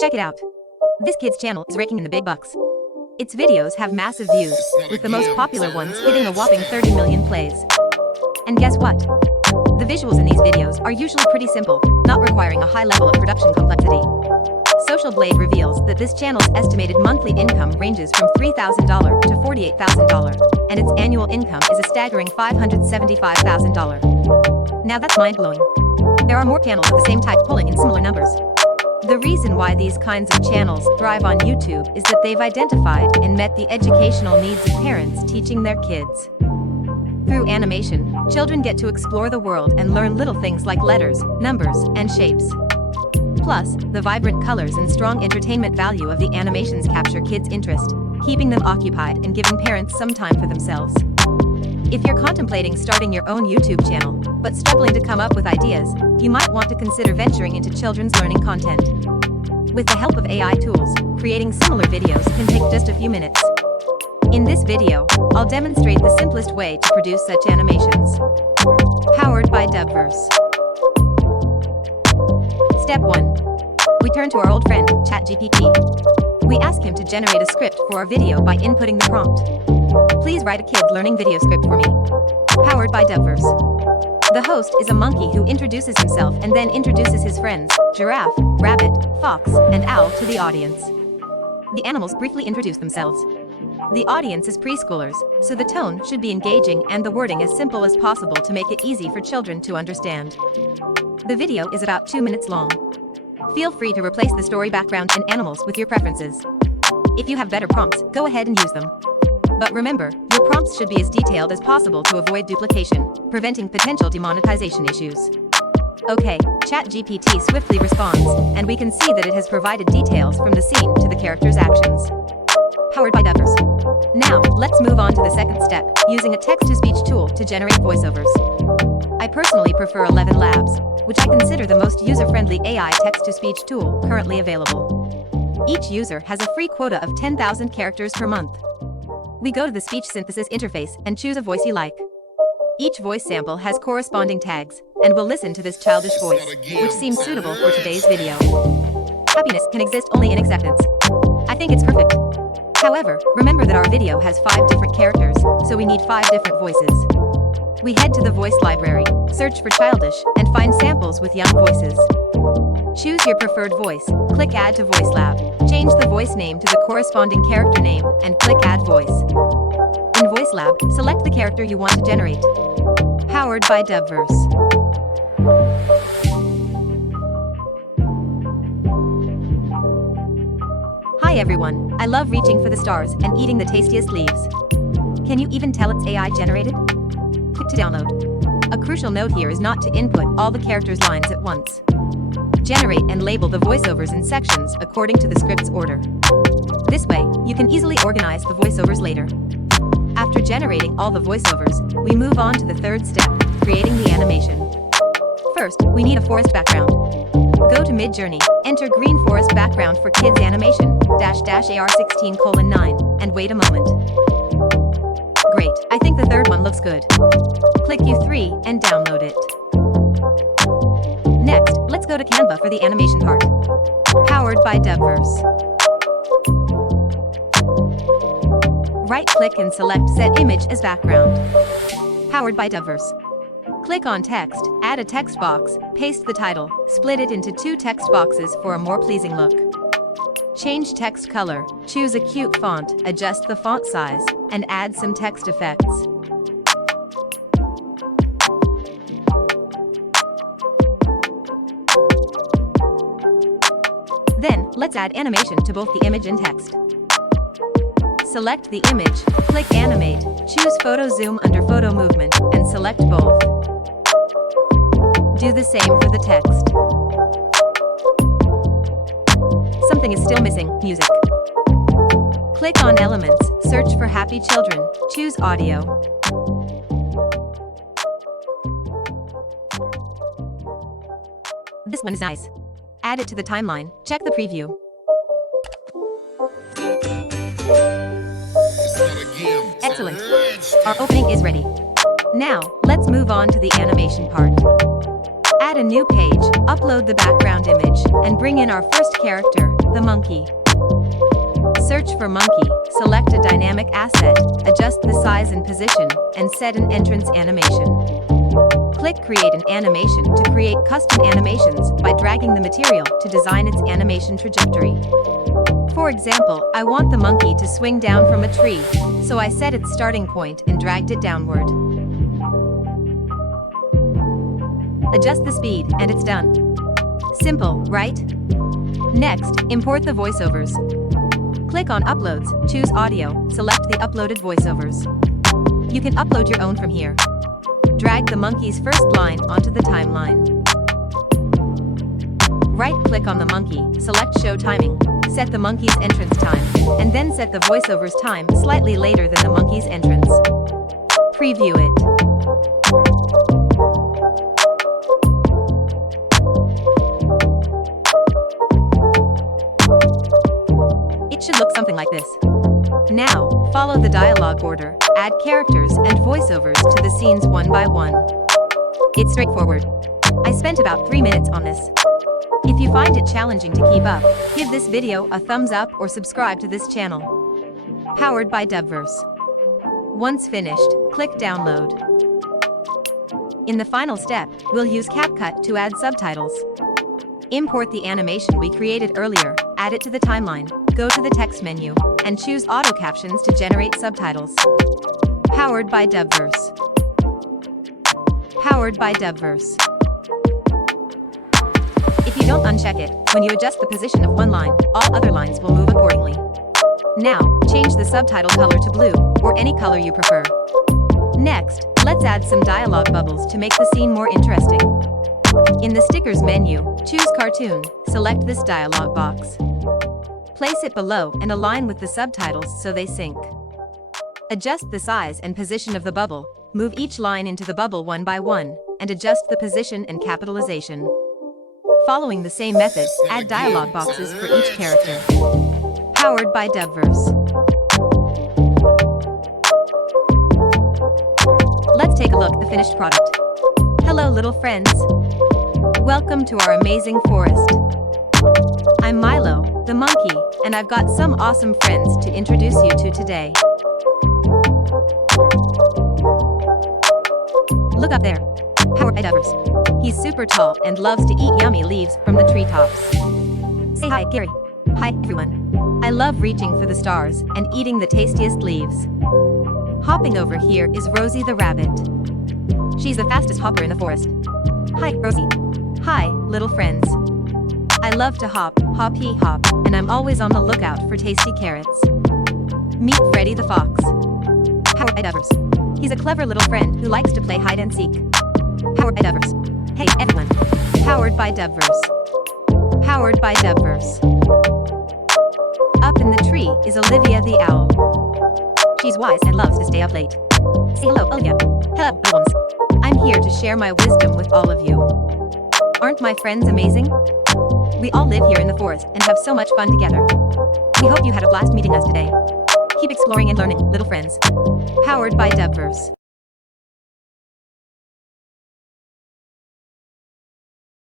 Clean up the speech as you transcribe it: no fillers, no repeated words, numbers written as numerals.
Check it out. This kid's channel is raking in the big bucks. Its videos have massive views, with the most popular ones hitting a whopping 30 million plays. And guess what? The visuals in these videos are usually pretty simple, not requiring a high level of production complexity. Social Blade reveals that this channel's estimated monthly income ranges from $3,000 to $48,000, and its annual income is a staggering $575,000. Now that's mind-blowing. There are more channels of the same type pulling in similar numbers. The reason why these kinds of channels thrive on YouTube is that they've identified and met the educational needs of parents teaching their kids. Through animation, children get to explore the world and learn little things like letters, numbers, and shapes. Plus, the vibrant colors and strong entertainment value of the animations capture kids' interest, keeping them occupied and giving parents some time for themselves. If you're contemplating starting your own YouTube channel, but struggling to come up with ideas, you might want to consider venturing into children's learning content. With the help of AI tools, creating similar videos can take just a few minutes. In this video, I'll demonstrate the simplest way to produce such animations. Powered by Dubverse. Step 1. We turn to our old friend, ChatGPT. We ask him to generate a script for our video by inputting the prompt. Please write a kid's learning video script for me. Powered by Dubverse. The host is a monkey who introduces himself and then introduces his friends, giraffe, rabbit, fox, and owl to the audience. The animals briefly introduce themselves. The audience is preschoolers, so the tone should be engaging and the wording as simple as possible to make it easy for children to understand. The video is about 2 minutes long. Feel free to replace the story background and animals with your preferences. If you have better prompts, go ahead and use them. But remember, your prompts should be as detailed as possible to avoid duplication, preventing potential demonetization issues. Okay, ChatGPT swiftly responds, and we can see that it has provided details from the scene to the character's actions. Powered by Dubverse. Now, let's move on to the second step, using a text-to-speech tool to generate voiceovers. I personally prefer 11 Labs, which I consider the most user-friendly AI text-to-speech tool currently available. Each user has a free quota of 10,000 characters per month. We go to the speech synthesis interface and choose a voice you like. Each voice sample has corresponding tags, and we'll listen to this childish voice, which seems suitable for today's video. Happiness can exist only in acceptance. I think it's perfect. However, remember that our video has 5 different characters, so we need 5 different voices. We head to the voice library, search for childish, and find samples with young voices. Choose your preferred voice, click Add to Voice Lab, change the voice name to the corresponding character name, and click Add Voice. In Voice Lab, select the character you want to generate. Powered by Dubverse. Hi everyone, I love reaching for the stars and eating the tastiest leaves. Can you even tell it's AI generated? Click to download. A crucial note here is not to input all the characters' lines at once. Generate and label the voiceovers in sections according to the script's order. This way, you can easily organize the voiceovers later. After generating all the voiceovers, we move on to the third step, creating the animation. First, we need a forest background. Go to Midjourney, enter green forest background for kids animation, AR16:9, and wait a moment. Great, I think the third one looks good. Click U3 and download it. Next, let's go to Canva for the animation part. Powered by Dubverse. Right-click and select Set Image as Background. Powered by Dubverse. Click on Text, add a text box, paste the title, split it into 2 text boxes for a more pleasing look. Change text color, choose a cute font, adjust the font size, and add some text effects. Then, let's add animation to both the image and text. Select the image, click Animate, choose Photo Zoom under Photo Movement, and select both. Do the same for the text. Something is still missing, music. Click on Elements, search for Happy Children, choose Audio. This one is nice. Add it to the timeline, check the preview. Excellent. Our opening is ready. Now, let's move on to the animation part. Add a new page, upload the background image, and bring in our first character, the monkey. Search for monkey, select a dynamic asset, adjust the size and position, and set an entrance animation. Click Create an Animation to create custom animations by dragging the material to design its animation trajectory. For example, I want the monkey to swing down from a tree, so I set its starting point and dragged it downward. Adjust the speed, and it's done. Simple, right? Next, import the voiceovers. Click on Uploads, choose Audio, select the uploaded voiceovers. You can upload your own from here. Drag the monkey's first line onto the timeline. Right-click on the monkey, select Show Timing, set the monkey's entrance time, and then set the voiceover's time slightly later than the monkey's entrance. Preview it. It should look something like this. Now, follow the dialogue order, add characters and voiceovers to the scenes one by one. It's straightforward. I spent about 3 minutes on this. If you find it challenging to keep up, give this video a thumbs up or subscribe to this channel. Powered by Dubverse. Once finished, click Download. In the final step, we'll use CapCut to add subtitles. Import the animation we created earlier, add it to the timeline, go to the text menu, and choose Auto Captions to generate subtitles. Powered by Dubverse. Powered by Dubverse. If you don't uncheck it, when you adjust the position of one line, all other lines will move accordingly. Now, change the subtitle color to blue, or any color you prefer. Next, let's add some dialogue bubbles to make the scene more interesting. In the Stickers menu, choose Cartoon, select this dialog box. Place it below and align with the subtitles so they sync. Adjust the size and position of the bubble, move each line into the bubble one by one, and adjust the position and capitalization. Following the same method, add dialog boxes for each character. Powered by Dubverse. Let's take a look at the finished product. Hello little friends. Welcome to our amazing forest. I'm Milo, the monkey, and I've got some awesome friends to introduce you to today. Look up there. Powered by Dubverse. He's super tall and loves to eat yummy leaves from the treetops. Say hi, Gary. Hi, everyone. I love reaching for the stars and eating the tastiest leaves. Hopping over here is Rosie the rabbit. She's the fastest hopper in the forest. Hi, Rosie. Hi, little friends. I love to hop, hop-hee hop, and I'm always on the lookout for tasty carrots. Meet Freddy the fox. Powered by Dubverse. He's a clever little friend who likes to play hide and seek. Powered by Dubverse. Hey everyone. Powered by Dubverse. Powered by Dubverse. Up in the tree is Olivia the owl. She's wise and loves to stay up late. Say hello, Olivia. Hello, little ones. I'm here to share my wisdom with all of you. Aren't my friends amazing? We all live here in the forest and have so much fun together. We hope you had a blast meeting us today. Keep exploring and learning, little friends. Powered by Dubverse.